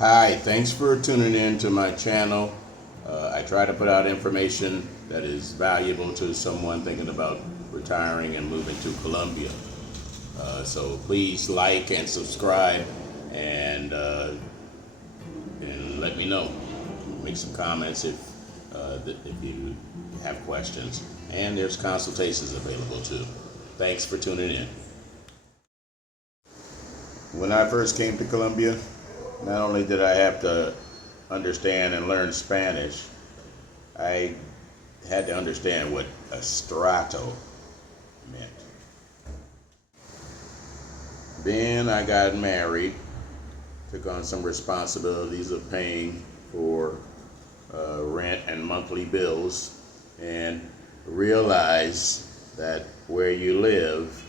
Hi, thanks for tuning in to my channel. I try to put out information that is valuable to someone thinking about retiring and moving to Colombia. So please like and subscribe and let me know. Make some comments if you have questions. And there's consultations available too. Thanks for tuning in. When I first came to Colombia, not only did I have to understand and learn Spanish, I had to understand what Estrato meant. Then I got married, took on some responsibilities of paying for rent and monthly bills, and realized that where you live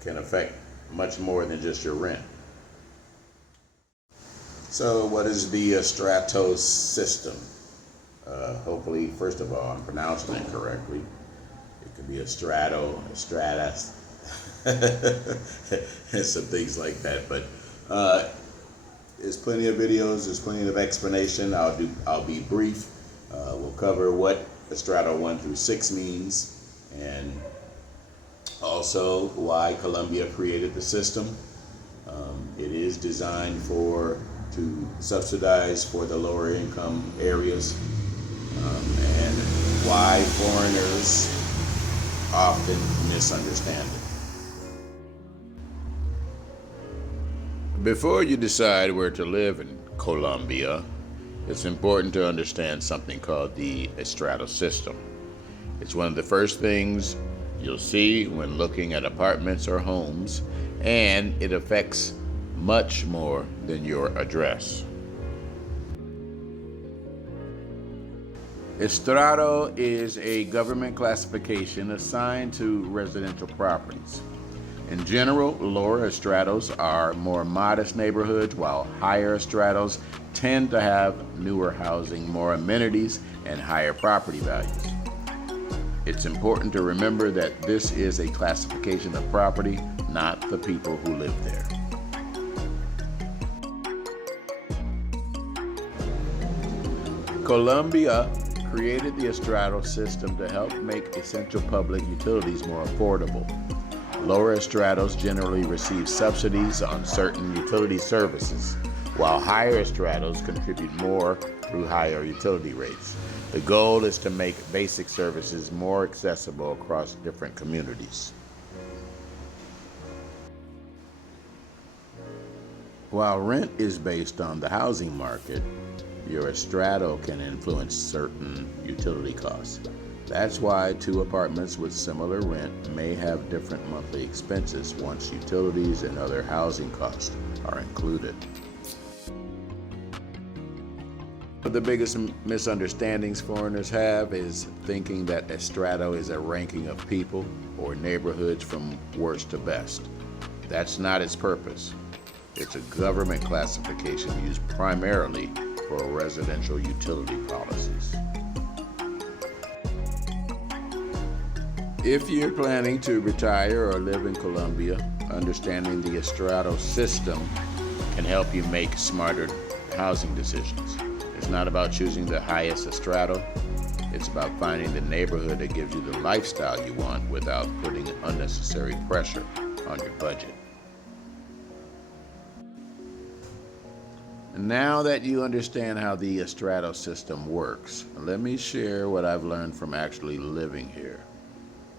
can affect much more than just your rent. So what is the Estrato system? Hopefully, first of all, I'm pronouncing it correctly. It could be Estrato, Estratas, and some things like that. But there's plenty of videos. There's plenty of explanation. I'll be brief. We'll cover what Estrato 1 through 6 means, and also why Colombia created the system. It is designed to subsidize for the lower income areas, and why foreigners often misunderstand it. Before you decide where to live in Colombia, it's important to understand something called the Estrato system. It's one of the first things you'll see when looking at apartments or homes, and it affects much more than your address. Estrato is a government classification assigned to residential properties. In general, lower estratos are more modest neighborhoods, while higher estratos tend to have newer housing, more amenities, and higher property values. It's important to remember that this is a classification of property, not the people who live there. Colombia created the Estrato system to help make essential public utilities more affordable. Lower estratos generally receive subsidies on certain utility services, while higher estratos contribute more through higher utility rates. The goal is to make basic services more accessible across different communities. While rent is based on the housing market, your estrato can influence certain utility costs. That's why two apartments with similar rent may have different monthly expenses once utilities and other housing costs are included. One of the biggest misunderstandings foreigners have is thinking that estrato is a ranking of people or neighborhoods from worst to best. That's not its purpose. It's a government classification used primarily for residential utility policies. If you're planning to retire or live in Colombia, understanding the Estrato system can help you make smarter housing decisions. It's not about choosing the highest estrato. It's about finding the neighborhood that gives you the lifestyle you want without putting unnecessary pressure on your budget. Now that you understand how the Estrato system works, let me share what I've learned from actually living here.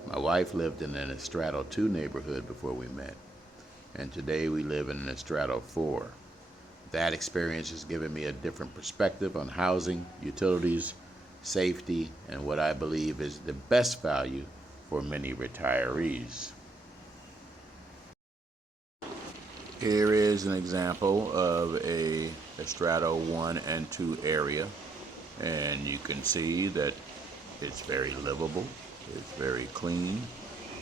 My wife lived in an Estrato 2 neighborhood before we met, and today we live in an Estrato 4. That experience has given me a different perspective on housing, utilities, safety, and what I believe is the best value for many retirees. Here is an example of a Estrato 1 and 2 area, and you can see that it's very livable, it's very clean,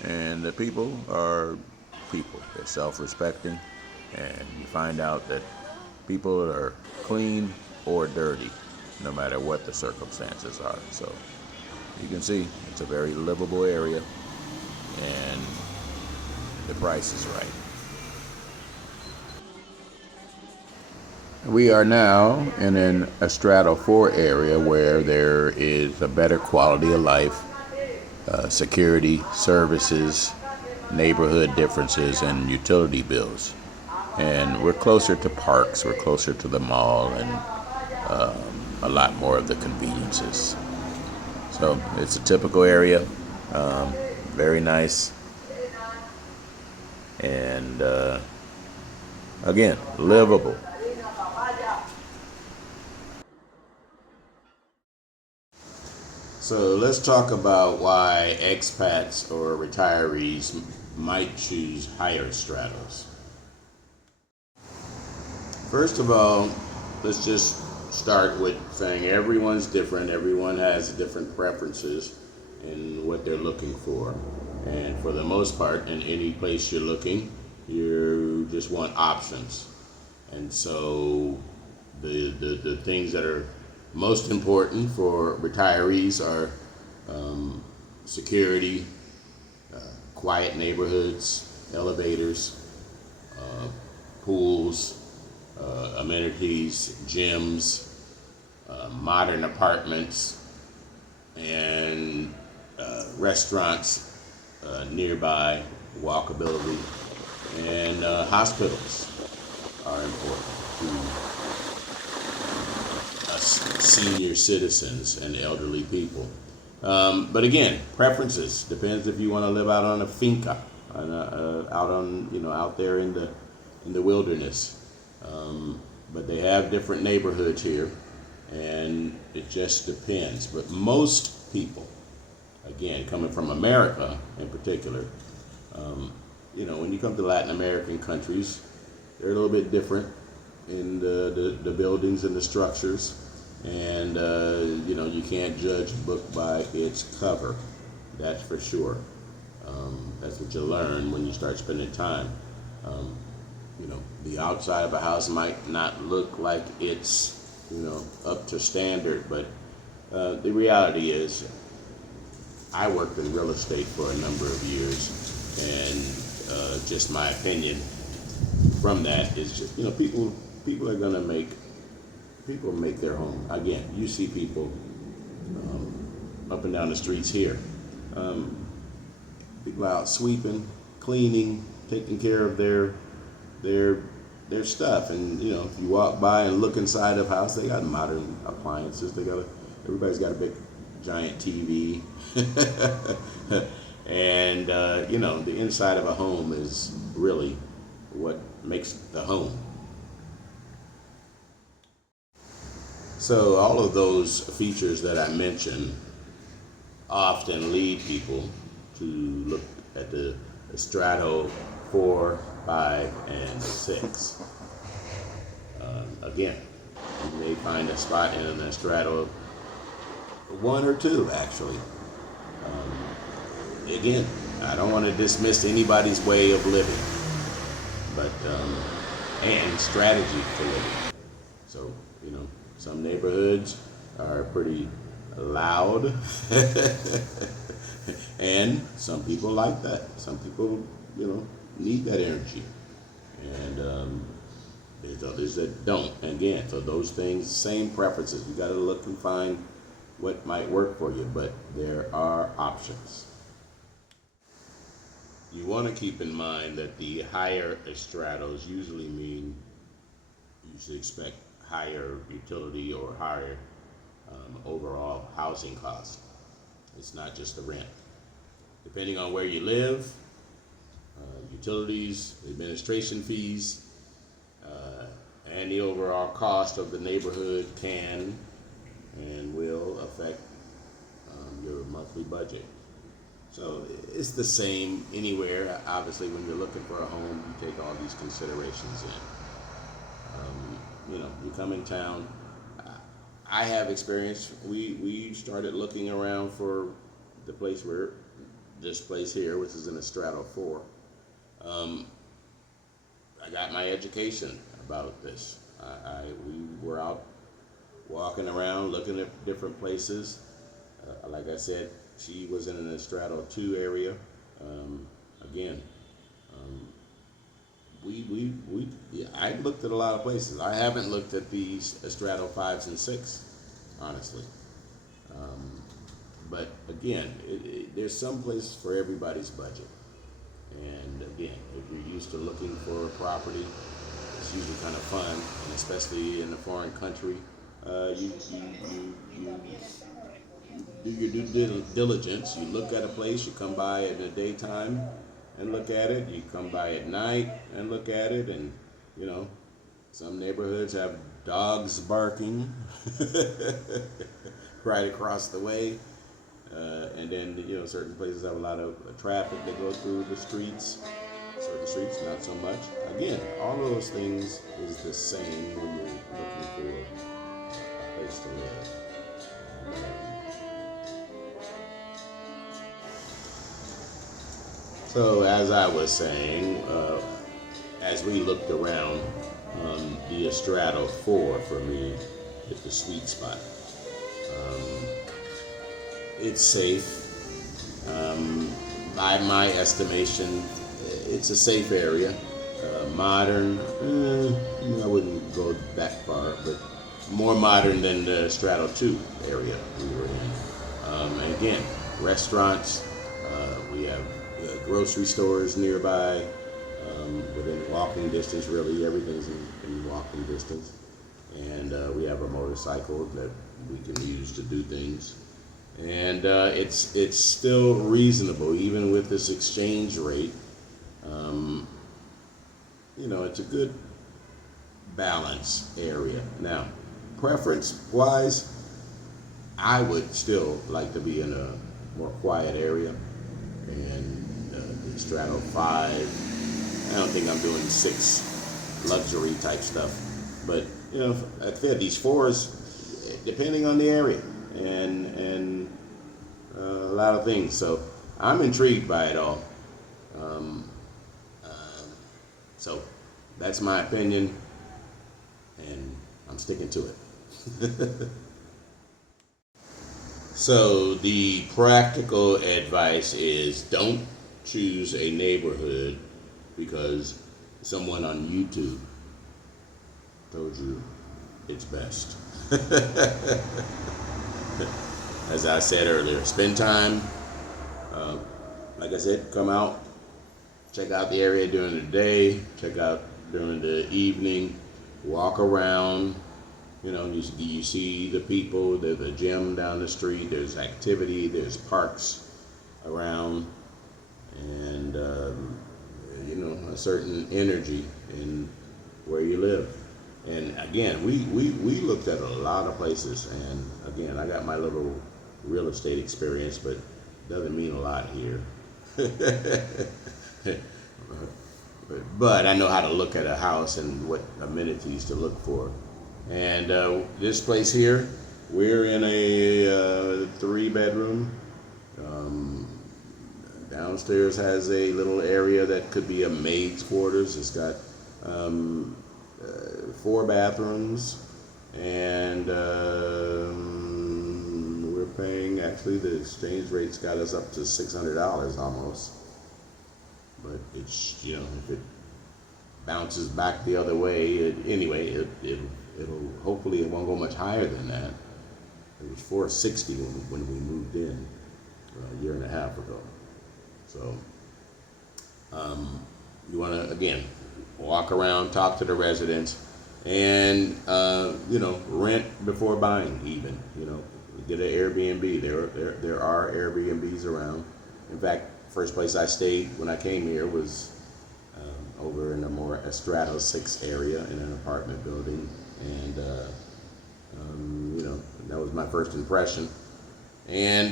and the people are people. They're self-respecting, and you find out that people are clean or dirty, no matter what the circumstances are. So you can see it's a very livable area, and the price is right. We are now in an Estrato 4 area where there is a better quality of life, security, services, neighborhood differences, and utility bills. And we're closer to parks, we're closer to the mall, and a lot more of the conveniences. So it's a typical area, very nice, and again, livable. So let's talk about why expats or retirees might choose higher stratos. First of all, let's just start with saying everyone's different. Everyone has different preferences in what they're looking for. And for the most part, in any place you're looking, you just want options. And so the things that are most important for retirees are security, quiet neighborhoods, elevators, pools, amenities, gyms, modern apartments, and restaurants nearby, walkability, and hospitals are important to us senior citizens and elderly people. But again, preferences depends if you want to live out on a finca, out on out there in the wilderness. But they have different neighborhoods here, and it just depends. But most people, again, coming from America in particular, when you come to Latin American countries, they're a little bit different in the buildings and the structures. And you can't judge a book by its cover, that's for sure. That's what you learn when you start spending time. The outside of a house might not look like it's up to standard, but the reality is I worked in real estate for a number of years, and just my opinion from that is just people are gonna make their home. Again, you see people up and down the streets here. People out sweeping, cleaning, taking care of their stuff. And if you walk by and look inside of a house, they got modern appliances. Everybody's got a big giant TV. And the inside of a home is really what makes the home. So all of those features that I mentioned often lead people to look at the Strato 4, 5, and 6. Again, you may find a spot in an Strato 1 or 2, actually. Again, I don't want to dismiss anybody's way of living, but and strategy for living. So, some neighborhoods are pretty loud, and some people like that. Some people, need that energy, and there's others that don't. And again, for those things, same preferences. You got to look and find what might work for you, but there are options. You want to keep in mind that the higher stratos usually mean you should expect higher utility or higher overall housing costs. It's not just the rent. Depending on where you live, utilities, administration fees, and the overall cost of the neighborhood can and will affect your monthly budget. So it's the same anywhere. Obviously, when you're looking for a home, you take all these considerations in. You come in town. I have experience. We started looking around for this place here, which is in Estrato 4. I got my education about this. We were out walking around, looking at different places. Like I said, she was in an Estrato 2 area. Again, we yeah, I looked at a lot of places. I haven't looked at these Estrato 5s and 6, honestly. Um, but again, there's some place for everybody's budget. And again, if you're used to looking for a property, it's usually kind of fun, and especially in a foreign country, you do your due diligence. You look at a place. You come by in the daytime and look at it. You come by at night and look at it, and you know, some neighborhoods have dogs barking right across the way. And then certain places have a lot of traffic that go through the streets. Certain streets not so much. Again, all of those things is the same when you're looking for a place to live. So as I was saying, as we looked around, the Estrato 4 for me hit the sweet spot. It's safe. By my estimation, it's a safe area. Modern, I wouldn't go that far, but more modern than the Strato 2 area we were in. And again, restaurants, we have grocery stores nearby, within walking distance, really, everything's in walking distance. And we have a motorcycle that we can use to do things. And it's still reasonable, even with this exchange rate. It's a good balance area. Now, preference-wise, I would still like to be in a more quiet area. And the Strato 5, I don't think I'm doing 6 luxury type stuff. But, I feel these 4s, depending on the area and a lot of things. So I'm intrigued by it all. So that's my opinion, and I'm sticking to it. So the practical advice is don't choose a neighborhood because someone on YouTube told you it's best. As I said earlier, spend time. Like I said, come out, check out the area during the day, check out during the evening, walk around. You see the people, there's a gym down the street, there's activity, there's parks around, and a certain energy in where you live. And again, we looked at a lot of places, and again, I got my little real estate experience, but doesn't mean a lot here. But I know how to look at a house and what amenities to look for. And this place here, we're in a 3-bedroom. Downstairs has a little area that could be a maid's quarters. It's got 4 bathrooms, and we're paying, actually the exchange rate's got us up to $600 almost. But it's, if it bounces back the other way, it'll hopefully it won't go much higher than that. It was $460 when we moved in a year and a half ago. So you want to, again, walk around, talk to the residents, and rent before buying. Even get an Airbnb. There are Airbnbs around. In fact, first place I stayed when I came here was over in a more Estrato 6 area in an apartment building, and that was my first impression. And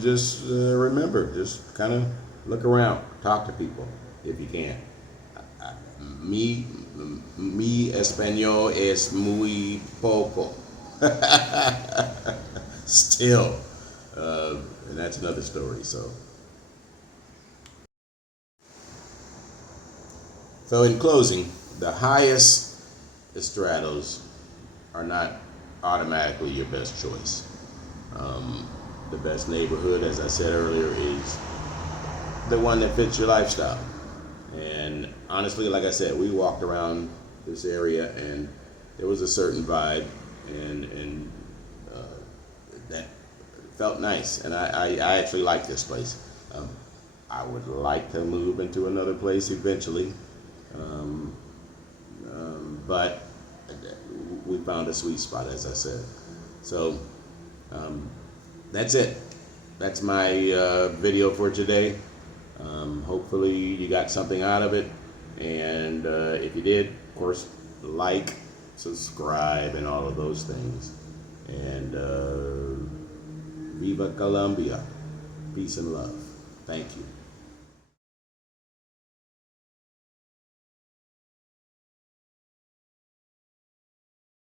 just remember, just kind of look around, talk to people if you can. Mi español es muy poco. Still, and that's another story. So in closing, the highest estratos are not automatically your best choice. The best neighborhood, as I said earlier, is the one that fits your lifestyle. And honestly, like I said, we walked around this area and there was a certain vibe, and that felt nice. And I actually like this place. Um, I would like to move into another place eventually, um, but we found a sweet spot, as I said. So um, that's it. That's my video for today. Hopefully you got something out of it, and if you did, of course, like, subscribe, and all of those things. And Viva Colombia. Peace and love. Thank you.